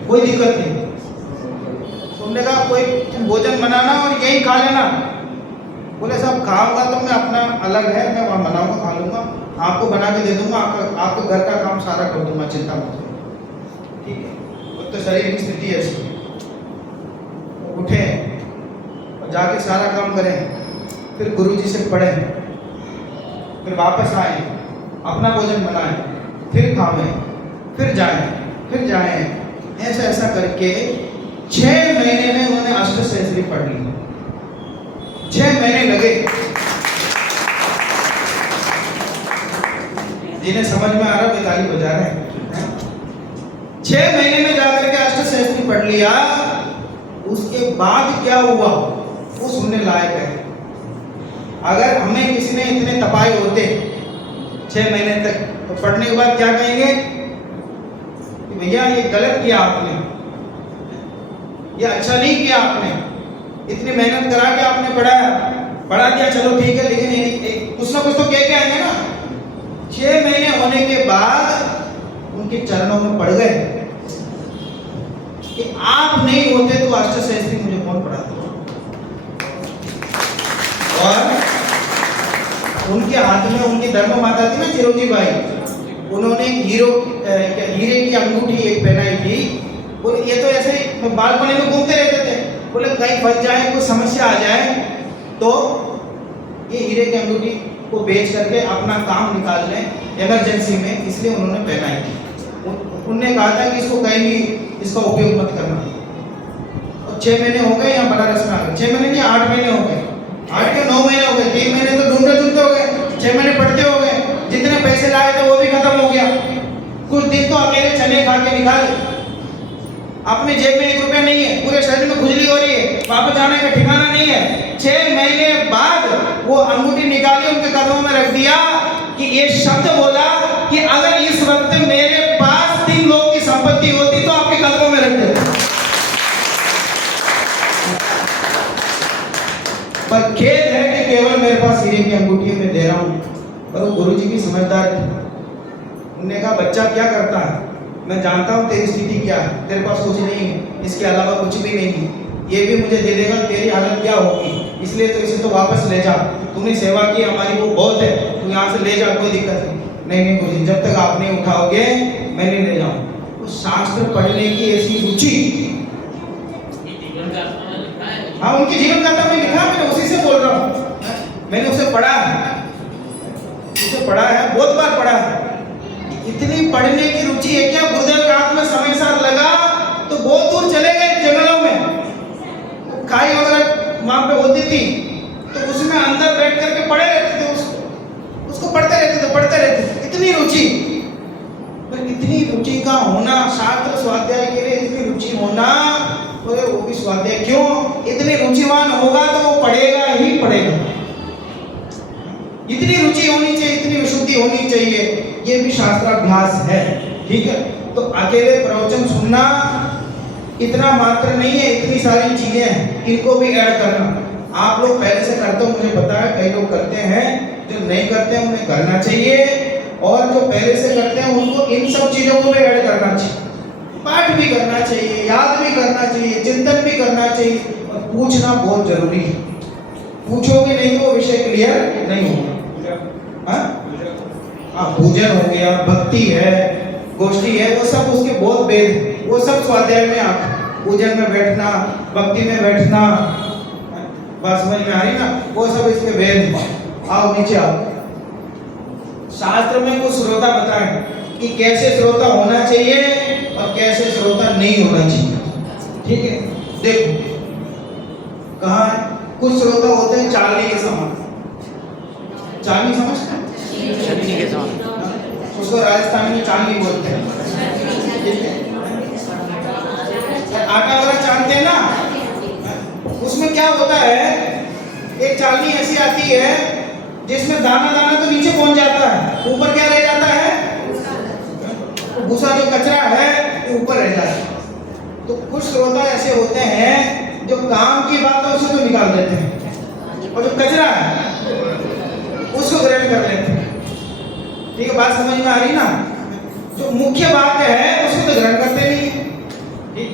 कोई दिक्कत नहीं। तुमने कहा कोई भोजन बनाना और यही खा लेना। बोले साहब खाऊंगा तो मैं अपना अलग है, मैं वहाँ बनाऊंगा, खा लूंगा, आपको बना के दे दूंगा, आपके घर का काम सारा कर दूंगा, चिंता मत करो। ठीक है, तो शरीर की स्थिति ऐसी। उठे, जाके सारा काम करें, फिर गुरुजी से पढ़ें, फिर वापस आए, अपना भोजन बनाएं, फिर खावें, फिर जाएं, ऐसा करके 6 महीने में उन्होंने अष्टसहस्त्री पढ़ ली। 6 महीने लगे। जिन्हें समझ में आ रहा है ताली बजा रहे हैं। 6 महीने में जाकर के अष्टसहस्त्री पढ़ लिया। उसके बाद क्या हुआ वो सुनने लायक है। अगर हमें किसी ने इतने तपाए होते 6 महीने तक, तो पढ़ने के बाद क्या कहेंगे कि भैया ये गलत किया आपने, ये अच्छा नहीं किया आपने, इतनी मेहनत करा के आपने पढ़ा दिया, चलो ठीक है, लेकिन कुछ ना कुछ तो कह के आएंगे ना। 6 महीने होने के बाद उनके चरणों में पड़ गए कि आप नहीं होते तो अष्टसहस्त्री मुझे कौन पढ़ाता। और उनके हाथ में उनकी धर्म माता थी ना चिरोजी बाई, उन्होंने हीरे की अंगूठी एक पहनाई थी। और ये तो ऐसे ही बालपने में घूमते रहते थे, बोले कहीं फंस जाए, कोई समस्या आ जाए तो ये हीरे की अंगूठी को बेच करके अपना काम निकाल लें इमरजेंसी में, इसलिए उन्होंने पहनाई थी। उन्होंने कहा था कि इसको कहीं भी इसका उपयोग मत करना। और 6 महीने हो गए यहाँ बनारस में आ गए। 6 महीने नहीं, 8 महीने हो गए, 8 के 9 महीने हो गए, 3 महीने तो ढूंढते हो गए, 6 महीने पढ़ते हो गए, जितने पैसे लाए थे वो भी खत्म हो गया। कुछ दिन तो अकेले चने खा के निकाले, अपने जेब में 1 रुपया नहीं है, पूरे शरीर में खुजली हो रही है, वापस जाने का ठिकाना नहीं है। 6 महीने बाद वो अंगूठी निकाली, उनके कदमों में रख दिया कि ये शब्द बोला कि अगर इस वक्त मेरे पास 3 लोग की संपत्ति होती तो आपके कदमों में रख देता। पर खेद है कि केवल मेरे पास हीरे की अंगूठी मैं दे रहा हूं। पर वो गुरुजी की समझदार थी। उन्होंने कहा बच्चा क्या करता है, मैं जानता हूँ तेरी स्थिति क्या है, तेरे पास कुछ नहीं है, इसके अलावा कुछ भी नहीं है, ये भी मुझे दे देगा, तेरी हालत क्या होगी, इसलिए तो इसे तो वापस ले जा, तूने सेवा की हमारी वो बहुत है, तू यहाँ से ले जा, कोई दिक्कत नहीं। नहीं गुरुजी, जब तक आप नहीं उठाओगे मैं नहीं ले जाऊँ। उस शास्त्र पढ़ने की ऐसी रुचि, हाँ उनकी जीवन गाथा में लिखा, मैंने उसी से बोल रहा हूँ। मैंने उसे पढ़ा है, बहुत बार पढ़ा है। इतनी पढ़ने की रुचि है क्या, गुरुदेव के हाथ में समय साथ लगा तो बहुत दूर चले गए जंगलों में। खाई वगैरह वहां पे होती थी तो उसमें अंदर बैठ करके पढ़े रहते थे, उसको पढ़ते रहते थे। इतनी रुचि, इतनी रुचि का होना, शास्त्र स्वाध्याय के लिए इतनी रुचि होना, वो भी स्वाध्याय क्यों, इतनी रुचिवान होगा तो वो पढ़ेगा ही पढ़ेगा। इतनी रुचि होनी चाहिए, इतनी विशुद्धि होनी चाहिए, ये भी शास्त्राभ्यास है। ठीक है, तो अकेले प्रवचन सुनना इतना मात्र नहीं है, इतनी सारी चीजें हैं, इनको भी ऐड करना। आप लोग पहले से करते हो, मुझे पता है, कई लोग करते हैं, जो नहीं करते हैं उन्हें करना चाहिए, और जो पहले से करते हैं उनको इन सब चीजों को भी ऐड करना चाहिए। पाठ भी करना चाहिए, याद भी करना चाहिए, चिंतन भी करना चाहिए, और पूछना बहुत जरूरी है। पूछोगे नहीं तो वो विषय क्लियर नहीं होगा। हाँ, पूजन हो गया, भक्ति है, गोष्ठी है, वो सब उसके बहुत भेद, वो सब स्वाध्याय में आता। पूजन में बैठना, भक्ति में बैठना, बात समझ में आ रही ना, वो सब इसके भेद। आओ नीचे आओ। शास्त्र में कुछ श्रोता बताएं कि कैसे श्रोता होना चाहिए और कैसे श्रोता नहीं होना चाहिए। ठीक है, देखो कहाँ है, कुछ श्रोता होते हैं चालनी के समान। चालनी समझते हैं, उसको राजस्थान में चालनी बोलते हैं। आटा वगैरह चालते हैं ना, उसमें क्या होता है, एक चालनी ऐसी आती है जिसमें दाना दाना तो नीचे पहुंच जाता है, ऊपर क्या रह जाता है, भूसा जो कचरा है वो ऊपर रह जाता है। तो कुछ श्रोता ऐसे होते हैं जो काम की बात है उसे तो निकाल देते हैं, और जो कचरा है उसको ग्रहण कर लेते हैं। ठीक है, बात समझ में आ रही ना, जो मुख्य बात है उसको तो ग्रहण करते नहीं। ठीक,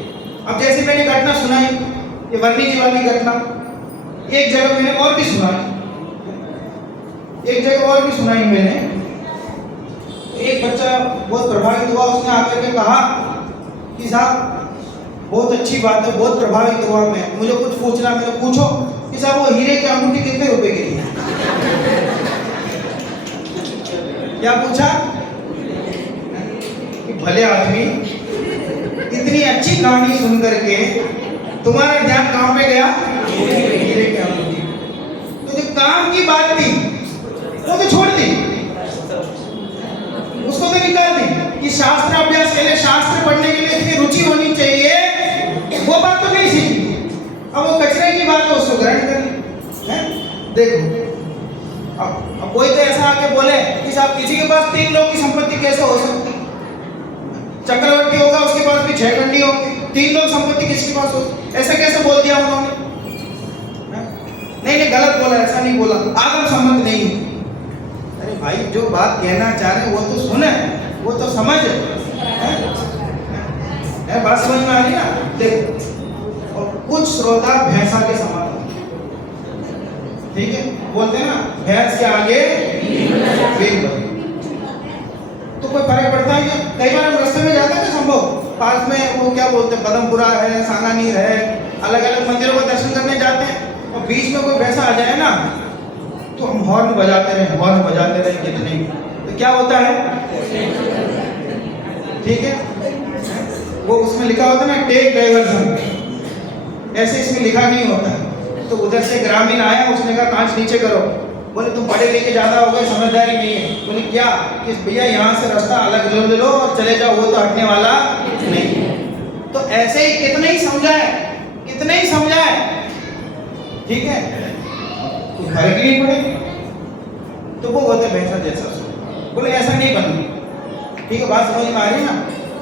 अब जैसे मैंने घटना सुनाई, ये वर्णी जी वाली घटना, एक जगह मैंने और भी सुनाई, एक जगह और भी सुनाई मैंने। एक बच्चा बहुत प्रभावित हुआ, उसने आकर के कहा कि साहब बहुत अच्छी बात है, बहुत प्रभावित हुआ मैं, मुझे कुछ पूछना। मैंने पूछो कि साहब वो हीरे की अंगूठी कितने रुपए की है? क्या पूछा कि भले आदमी इतनी अच्छी कहानी सुन करके तुम्हारा ध्यान कहां पे गया? हीरे की अंगूठी। तो जो काम की बात थी वो तो छोड़ दी, उसको तो निकाल दी कि शास्त्र अभ्यास के लिए, शास्त्र पढ़ने के लिए इतनी रुचि होनी चाहिए, वो बात तो नहीं सीखी। अब वो कचरे की बात है, उसको ग्रहण कर है। देखो अब कोई तो ऐसा आके बोले कि साहब किसी के पास 3 लोग की संपत्ति कैसे हो सकती? चक्रवर्ती होगा, उसके पास भी 6 खंडी हो, 3 लोग संपत्ति किसके पास हो? ऐसे कैसे बोल दिया उन्होंने? नहीं गलत बोला, ऐसा नहीं बोला, आगम संबंध नहीं। अरे भाई जो बात कहना चाह रहे वो तो सुने, वो तो समझ है। बात समझ में आ रही ना? देखो और कुछ श्रोता भैंसा के समान, ठीक है, बोलते हैं ना भैंस के आगे बीन बली। तो कोई फर्क पड़ता है क्या? कई बार हम रास्ते में जाते हैं संभव पास में, वो क्या बोलते हैं, पदमपुरा है, सांगानीर है, अलग अलग मंदिरों का दर्शन करने जाते हैं और बीच में कोई वैसा आ जाए ना तो हम हॉर्न बजाते रहे कितने, तो क्या होता है? ठीक है, वो उसमें लिखा होता है ना टेक डाइवर्जन, ऐसे इसमें लिखा नहीं होता है। तो उधर से ग्रामीण आया, उसने कहा कांच नीचे करो। बोले तुम पढ़े लिखे ज्यादा हो गए, समझदारी नहीं है। बोले क्या? कि भैया यहाँ से रास्ता अलग ले लो और चले जाओ, वो तो हटने वाला नहीं। तो ऐसे ही कितने ही समझाए, ठीक है, कोई फर्क नहीं पड़े। तो वो होते भैंसा जैसा। बोले ऐसा नहीं बनना, ठीक है, बात समझ में आ रही है ना?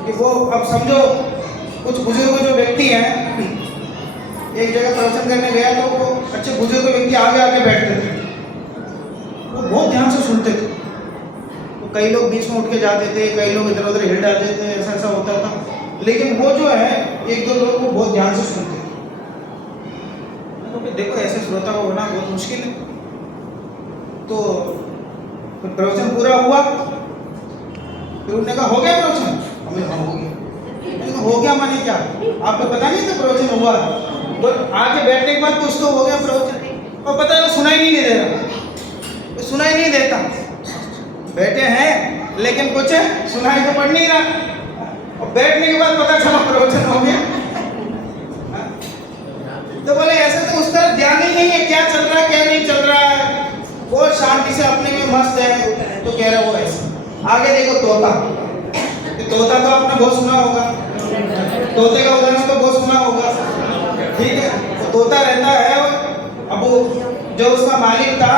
कि वो अब समझो कुछ बुजुर्ग जो व्यक्ति हैं, एक जगह प्रवचन करने गया तो वो अच्छे बुजुर्ग व्यक्ति आगे बैठते थे, वो बहुत ध्यान से सुनते थे। तो कई लोग बीच में उठ के जाते थे, कई लोग इधर उधर हिल डालते थे, ऐसा होता था। लेकिन वो जो है 1-2 लोग वो बहुत ध्यान से सुनते थे। तो देखो ऐसे श्रोता को होना बहुत मुश्किल है। तो प्रवचन पूरा हुआ, फिर उन्होंने कहा हो गया प्रवचन? हमने कहा हो गया। हो गया माने क्या? आपको पता नहीं था प्रवचन हुआ? तो आगे बैठने के बाद कुछ तो हो गया प्रवचन, और पता है सुनाई नहीं दे रहा, सुनाई नहीं देता। बैठे हैं लेकिन कुछ सुनाई तो पड़ नहीं रहा, और बैठने के बाद पता चला प्रवचन हो गया। तो बोले ऐसे तो उस तरफ ध्यान ही नहीं है, क्या चल रहा है क्या नहीं चल रहा है, वो शांति से अपने में मस्त है। तो कह रहे वो ऐसे। आगे देखो तोता, तोता तो आपने बहुत सुना होगा, तोते का उदाहरण तो बहुत सुना होगा, ठीक है। तो तोता रहता है, अब वो जो उसका मालिक था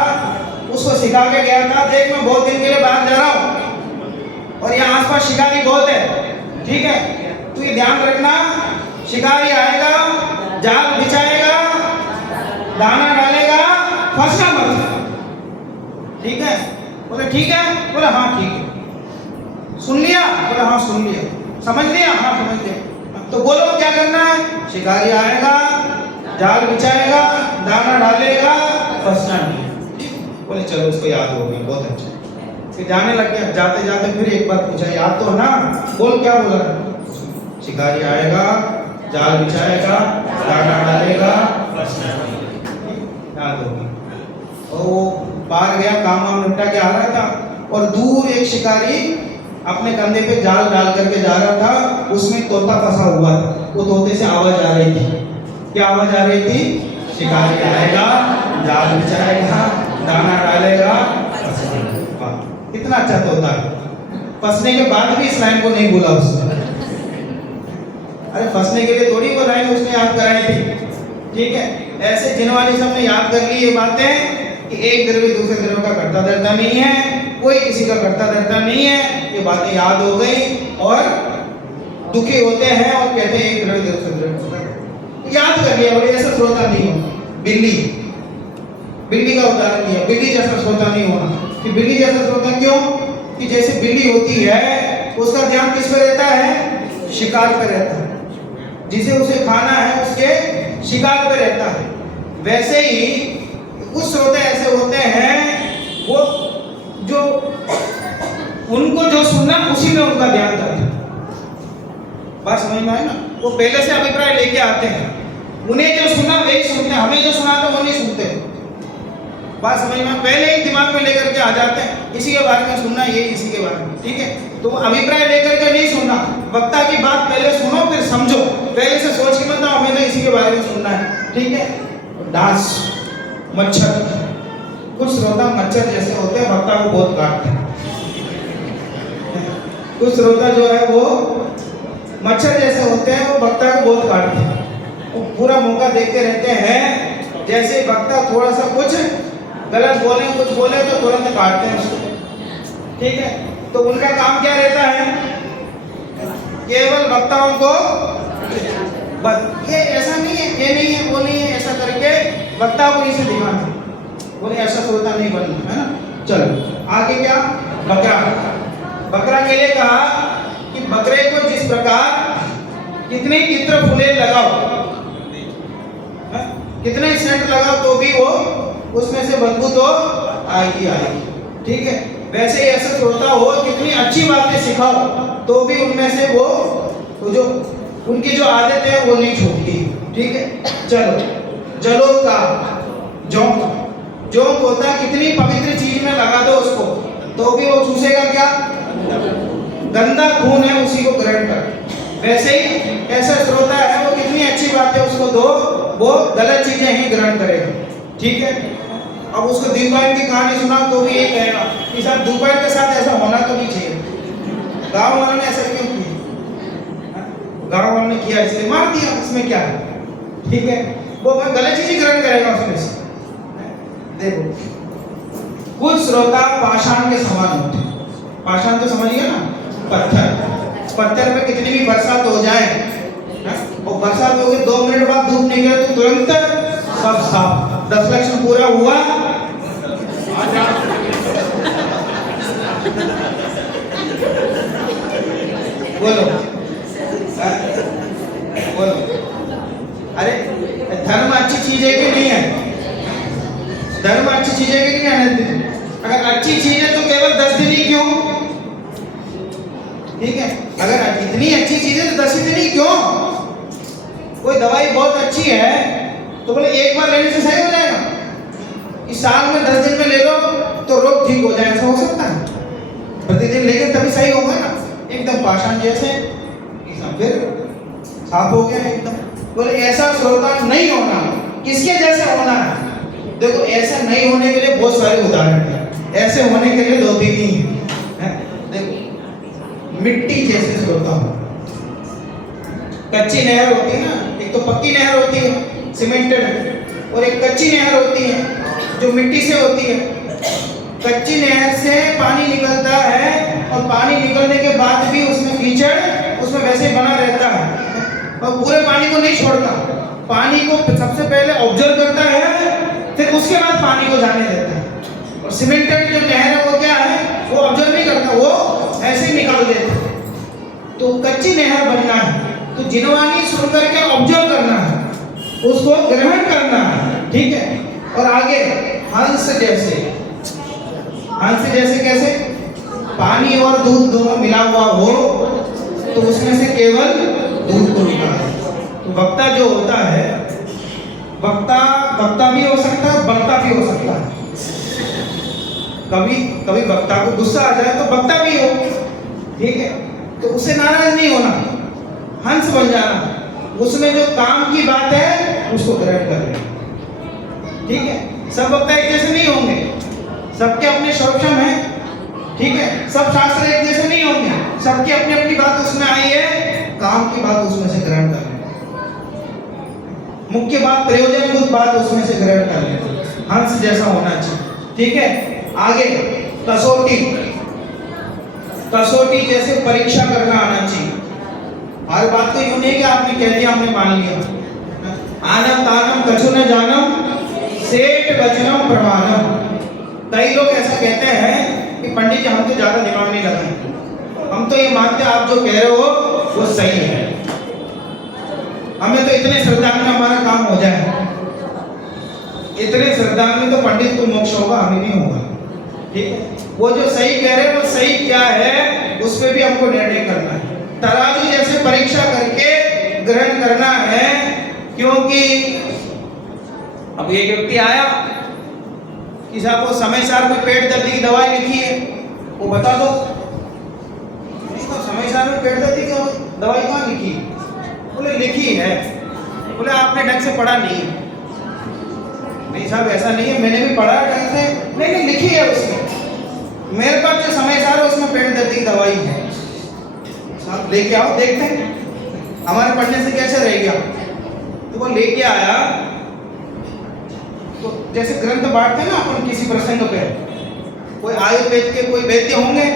उसको सिखा के गया था, देख मैं बहुत दिन के लिए बाहर जा रहा हूँ और यहाँ आसपास शिकारी बहुत है, ठीक है, तो ये ध्यान रखना, शिकारी आएगा, जाल बिछाएगा, दाना डालेगा, फंसना मत, ठीक है। बोले ठीक है? बोले हाँ ठीक है। सुन लिया? बोले हाँ सुन लिया। समझ लिया? हाँ समझ लिया। तो बोलो क्या करना है? शिकारी आएगा, जाल बिछाएगा, दाना डालेगा, फंसना नहीं। बोले चलो उसको याद हो गई, बहुत अच्छा। फिर जाने लग गया, जाते जाते फिर एक बार पूछा याद तो ना? बोल क्या बोला? शिकारी आएगा, जाल बिछाएगा, दाना डालेगा, फंसना नहीं। याद हो गई। और वो बाहर गया, काम वाम निपटा के आ रहा था और दूर एक शिकारी अपने कंधे पे जाल डाल करके जा रहा था, उसमें तोता फंसा हुआ था। वो तोते से आवाज आ रही थी। क्या आवाज आ रही थी? शिकारी आएगा, जाल बिछाएगा, दाना डालेगा, कितना अच्छा तोता है। फंसने के बाद भी इस लाइन को नहीं बोला उसने। अरे फंसने के लिए थोड़ी वो लाइन उसने याद कराई थी, ठीक है। ऐसे जिनवानी सबने याद कर ली ये बातें कि एक द्रव्य दूसरे द्रव्य का करता धरता नहीं है, कोई किसी का करता धरता नहीं है, ये बातें याद हो गई और दुखी होते हैं और कहते हैं एक द्रव्य दूसरे द्रव्य का याद कर लिया। और ऐसा श्रोता नहीं होना। बिल्ली का उदाहरण दिया, बिल्ली जैसा श्रोता नहीं होना। कि बिल्ली जैसा श्रोता क्यों? कि जैसे बिल्ली होती है उसका ध्यान किस पे रहता है? शिकार पे रहता है, जिसे उसे खाना है उसके शिकार पे रहता है। वैसे ही कुछ श्रोते ऐसे होते हैं वो जो उनको जो सुनना उसी में उनका ध्यान जाता है। बात समझ में आए ना? वो पहले से अभिप्राय लेके आते हैं उन्हें जो सुना वही सुनते हैं, हमें जो सुना था वो नहीं सुनते। बात समझ में पहले ही दिमाग में लेकर के आ जाते हैं, इसी के बारे में सुनना, ये इसी के बारे में, ठीक है। तो अभिप्राय लेकर के नहीं सुनना, वक्ता की बात पहले सुनो फिर समझो, पहले से सोच के मत ना हमें तो इसी के बारे में सुनना है, ठीक है। डांस, मच्छर, कुछ श्रोता मच्छर जैसे होते हैं, वक्ता को बहुत काटते हैं। कुछ श्रोता जो है वो मच्छर जैसे होते हैं, वो वक्ता को बहुत काटते हैं, वो पूरा मौका देखते रहते हैं, जैसे वक्ता थोड़ा सा कुछ गलत बोले, कुछ बोले तो तुरंत काटते हैं उसको, ठीक है। तो उनका काम क्या रहता है, केवल वक्ताओं को बस ये ऐसा नहीं है, ये नहीं है, वो नहीं है, ऐसा करके वक्ता को नीचे दिखाना, बोले ऐसा श्रोता नहीं बनना, है ना। चलो आगे क्या, बकरा। बकरा के लिए कहा कि बकरे को जिस प्रकार कितने चित्र फूले लगाओ, कितने सेंट लगाओ तो भी वो उसमें से बदबू तो आएगी आएगी, ठीक है। वैसे ही ऐसा श्रोता हो, कितनी अच्छी बातें सिखाओ तो भी उनमें से वो जो उनकी जो आदत है वो नहीं छूटती, ठीक है। चलो जलो का जोंक, जोंक होता है कितनी पवित्र चीज में लगा दो उसको तो भी वो चूसेगा क्या, गंदा खून है उसी को ग्रहण कर। वैसे ही ऐसा श्रोता है, वो कितनी अच्छी बातें उसको दो वो गलत चीजें ही ग्रहण करेगा, ठीक है। अब उसको द्वीपायन की कहानी सुना तो भी ये कहेगा कि साहब द्वीपायन के साथ ऐसा होना तो नहीं चाहिए, गांव वालों ने ऐसा क्यों किया, गांव वालों ने किया इसलिए मार दिया, इसमें क्या है, ठीक है। वो गलत चीज ही ग्रहण करेगा उसमें से। देखो कुछ श्रोता पाषाण के समान होते हैं, पाषाण तो समझिए ना, पत्थर, पत्थर पे कितनी भी बरसात हो जाए, और बरसात हो गई 2 मिनट बाद धूप निकले तो तुरंत सब साफ, 10 लक्षण पूरा हुआ। बोलो बोलो, अरे धर्म अच्छी चीज है कि नहीं है, धर्म अच्छी चीज है कि नहीं है। अगर अच्छी चीज है तो केवल 10 दिन ही क्यों, ठीक है। अगर इतनी अच्छी चीज है तो 10 दिन ही क्यों। कोई दवाई बहुत अच्छी है तो बोले एक बार लेने से सही हो जाएगा, इस साल में 10 दिन में ले लो तो रोग ठीक हो जाए, ऐसा हो सकता है। प्रतिदिन लेके तभी सही होगा ना, एकदम पाषाण जैसे फिर साफ हो गया एकदम। बोले ऐसा श्रोता नहीं होना, किसके जैसे होना है। देखो ऐसा नहीं होने के लिए बहुत सारे उदाहरण हैं, ऐसे होने के लिए 2-3 ही है। देखो मिट्टी जैसे श्रोता हो, कच्ची नहर होती है ना, एक तो पक्की नहर होती है सीमेंटेड, और एक कच्ची नहर होती है जो मिट्टी से होती है। कच्ची नहर से पानी निकलता है और पानी निकलने के बाद भी उसमें कीचड़ उसमें वैसे बना रहता है और पूरे पानी को नहीं छोड़ता, पानी को सबसे पहले ऑब्जर्व करता है फिर उसके बाद पानी को जाने देता है। और सीमेंटेड जो नहर है वो क्या है, वो ऑब्जर्व नहीं करता, वो ऐसे ही निकाल देता है। तो कच्ची नहर बनना है तो जिनवानी सुन करके ऑब्जर्व करना है, उसको ग्रहण करना है, ठीक है। और आगे हंस जैसे, हंस जैसे कैसे, पानी और दूध दोनों मिला हुआ हो तो उसमें से केवल दूध को निकाले। तो वक्ता जो होता है, वक्ता भी हो सकता है, वक्ता भी हो सकता है। कभी कभी वक्ता को गुस्सा आ जाए तो वक्ता भी हो, ठीक है। तो उससे नाराज नहीं होना, हंस बन जाना, उसमें जो काम की बात है उसको ग्रहण करना, ठीक है। सब वक्ता एक जैसे नहीं होंगे, सबके अपने शौर्यम हैं, ठीक है। सब शास्त्र एक जैसे नहीं होंगे, सबकी अपनी अपनी बात उसमें आई है, काम की बात उसमें से ग्रहण कर लें, मुख्य बात प्रयोजनभूत बात उसमें से ग्रहण कर लें। हंस जैसा होना चाहिए, ठीक है। आगे कसौटी, कसौटी जैसे परीक्षा करना आना चाहिए। हर बात तो यूं नहीं कि आपने कह दिया हमने मान लिया। आनम तानम कछु न जानम सेठ वचनम प्रमाणम। कई लोग ऐसा कहते हैं कि पंडित जी हम तो ज्यादा दिमाग नहीं लगाए, हम तो ये मानते हैं आप जो कह रहे हो वो सही है, हमें तो इतने श्रद्धा में हमारा काम हो जाए, इतने श्रद्धा में तो पंडित को मोक्ष होगा, हमें नहीं होगा, ठीक है। वो जो सही कह रहे हैं वो सही क्या है उस पर भी हमको निर्णय करना है। तराजू जैसे परीक्षा करके ग्रहण करना है क्योंकि अब एक व्यक्ति आया कि साहब वो समय सार में पेट दर्द की दवाई लिखी है, वो बता दो। नहीं तो समय सार में पेट दर्द की दवाई कहाँ लिखी? बोले लिखी है। बोले आपने ढंग से पढ़ा नहीं है। नहीं साहब ऐसा नहीं है, मैंने भी पढ़ा ढंग से। नहीं लिखी है उसमें, मेरे पास जो समय सार है उसमें पेट दर्द की दवाई है। साहब लेके आओ, देखते हैं हमारे पढ़ने से कैसे रह गया। तो वो लेके आया, तो जैसे ग्रंथ बांटते हैं ना अपन किसी प्रसंग पे, कोई आयुर्वेद के कोई वैद्य होंगे,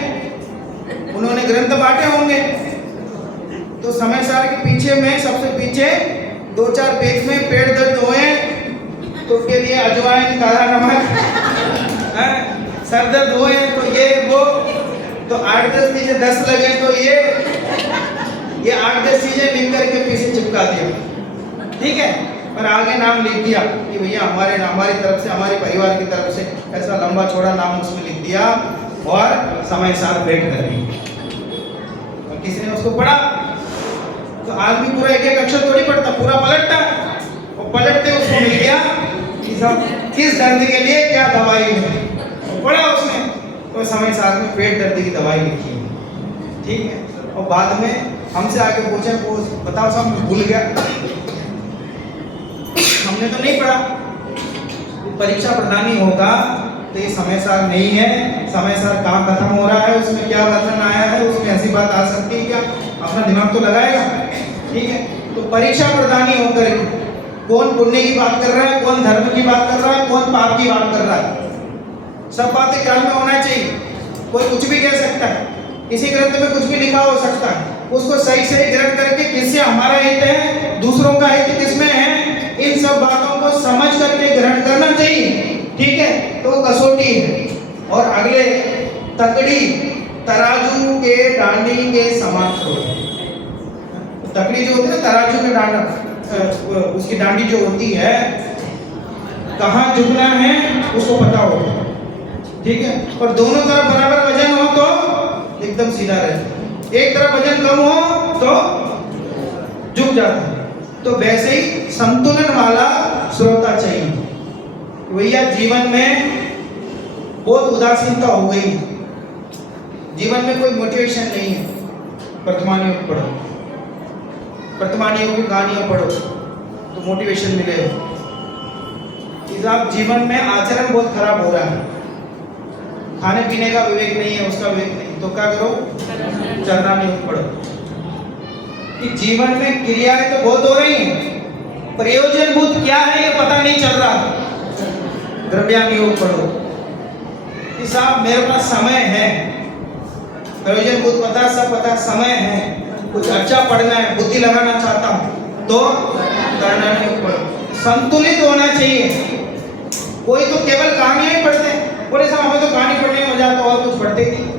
उन्होंने ग्रंथ बांटे होंगे। तो समय सार के पीछे में सबसे पीछे 2-4 पेज में पेट दर्द हुए तो उसके लिए अजवाइन, काला नमक, सर दर्द हुए तो ये वो, तो 8-10 चीजें 10 लगे तो ये 8-10 चीजें लिख करके पीछे चिपका दिया, ठीक है। और आगे नाम लिख दिया कि भैया हमारी तरफ से, हमारे परिवार की तरफ से, ऐसा लंबा चौड़ा नाम उसमें लिख दिया और समय सार भेंट कर दी। और किसी ने उसको पढ़ा तो आदमी पूरा एक अक्षर थोड़ी पढ़ता, पूरा पलटता, और पलटते उसको मिल गया कि सब किस दर्द के लिए क्या दवाई है, पढ़ा उसने, तो समय सार में पेट दर्द की दवाई लिखी है, ठीक है। और बाद में हमसे आके पूछे, वो बताओ साहब मैं भूल गया, हमने तो नहीं पढ़ा। परीक्षा प्रदानी होगा तो ये समय सार नहीं है, समय सार कहाँ खत्म हो रहा है, उसमें क्या वचन आया है, उसमें ऐसी बात आ सकती है क्या, अपना दिमाग तो लगाएगा, ठीक है। तो परीक्षा प्रदानी होकर कौन पुण्य की बात कर रहा है, कौन धर्म की बात कर रहा है, कौन पाप की बात कर रहा है, सब बातें ख्याल में होना चाहिए। कोई कुछ भी कह सकता है, किसी ग्रंथ में कुछ भी लिखा हो सकता है, उसको सही सही ग्रहण करके किससे हमारा हित है, दूसरों का हित किसमें है, इन सब बातों को समझ करके ग्रहण करना चाहिए, ठीक है। तो कसौटी है। और अगले तकड़ी तराजू के डांडी के समान होती है। तकड़ी जो होती है ना, तराजू के डांडा, उसकी डांडी जो होती है, कहाँ झुकना है उसको पता होगा, ठीक है। और दोनों तरफ बराबर वजन हो तो एकदम सीधा रहे, एक तरफ वजन कम हो तो झुक जाता है। तो वैसे ही संतुलन वाला श्रोता चाहिए। भैया जीवन में बहुत उदासीनता हो गई, जीवन में कोई मोटिवेशन नहीं है, वर्तमान योग पढ़ो, वर्तमान योग की कहानियां पढ़ो तो मोटिवेशन मिलेगा। आप जीवन में आचरण बहुत खराब हो रहा है, खाने पीने का विवेक नहीं है, उसका विवेक नहीं, तो क्या करो, चरणानी योग पढ़ो। कि जीवन में क्रियाएं तो बहुत हो रही हैं, प्रयोजनभूत क्या है ये पता नहीं चल रहा, द्रव्यान योग पढ़ो कि साहब मेरे पास समय है, प्रयोजनभूत पता, सब पता, समय है, कुछ अच्छा पढ़ना है, बुद्धि लगाना चाहता हूँ तो द्रव्यान योग पढ़ो। संतुलित होना चाहिए। कोई तो केवल कहानियां ही पढ़ते हैं, बोले साहब हमें तो कहानी पढ़ने में मजा आता और कुछ पढ़ते ही नहीं,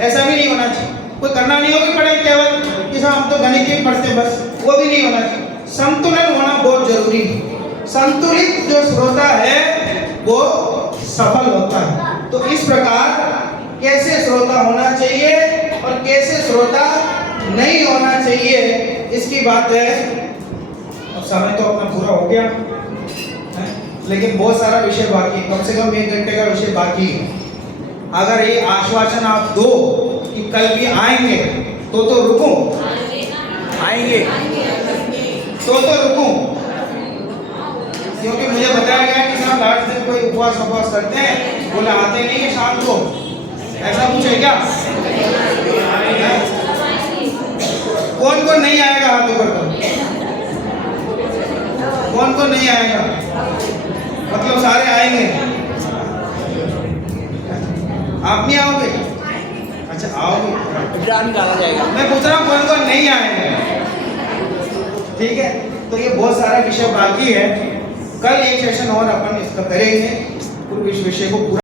ऐसा भी नहीं होना चाहिए। कोई करना नहीं होगी पढ़े केवल कि साहब हम तो गणित ही पढ़ते बस, वो भी नहीं होना चाहिए। संतुलन होना बहुत जरूरी है। संतुलित जो श्रोता है वो सफल होता है। तो इस प्रकार कैसे श्रोता होना चाहिए और कैसे श्रोता नहीं होना चाहिए, इसकी बात है। अब समय तो अपना पूरा हो गया है, लेकिन बहुत सारा विषय बाकी है, कम से कम 1 घंटे का विषय बाकी है। अगर ये आश्वासन आप दो कि कल भी आएंगे तो रुकूं, आएंगे तो रुकूं, क्योंकि मुझे बताया गया कि साहब लास्ट दिन कोई उपवास करते हैं, बोले आते नहीं है शाम को, ऐसा कुछ है क्या? कौन कौन नहीं आएगा हाथ ऊपर करो, कौन कौन नहीं आएगा? मतलब सारे आएंगे, आप नहीं आओगे? अच्छा आओगे, डाला जाएगा। मैं पूछ रहा हूँ कौन कौन नहीं आएंगे, ठीक है। तो ये बहुत सारा विषय बाकी है, कल एक सेशन और अपन इसका करेंगे, पूरे विषय को पूरा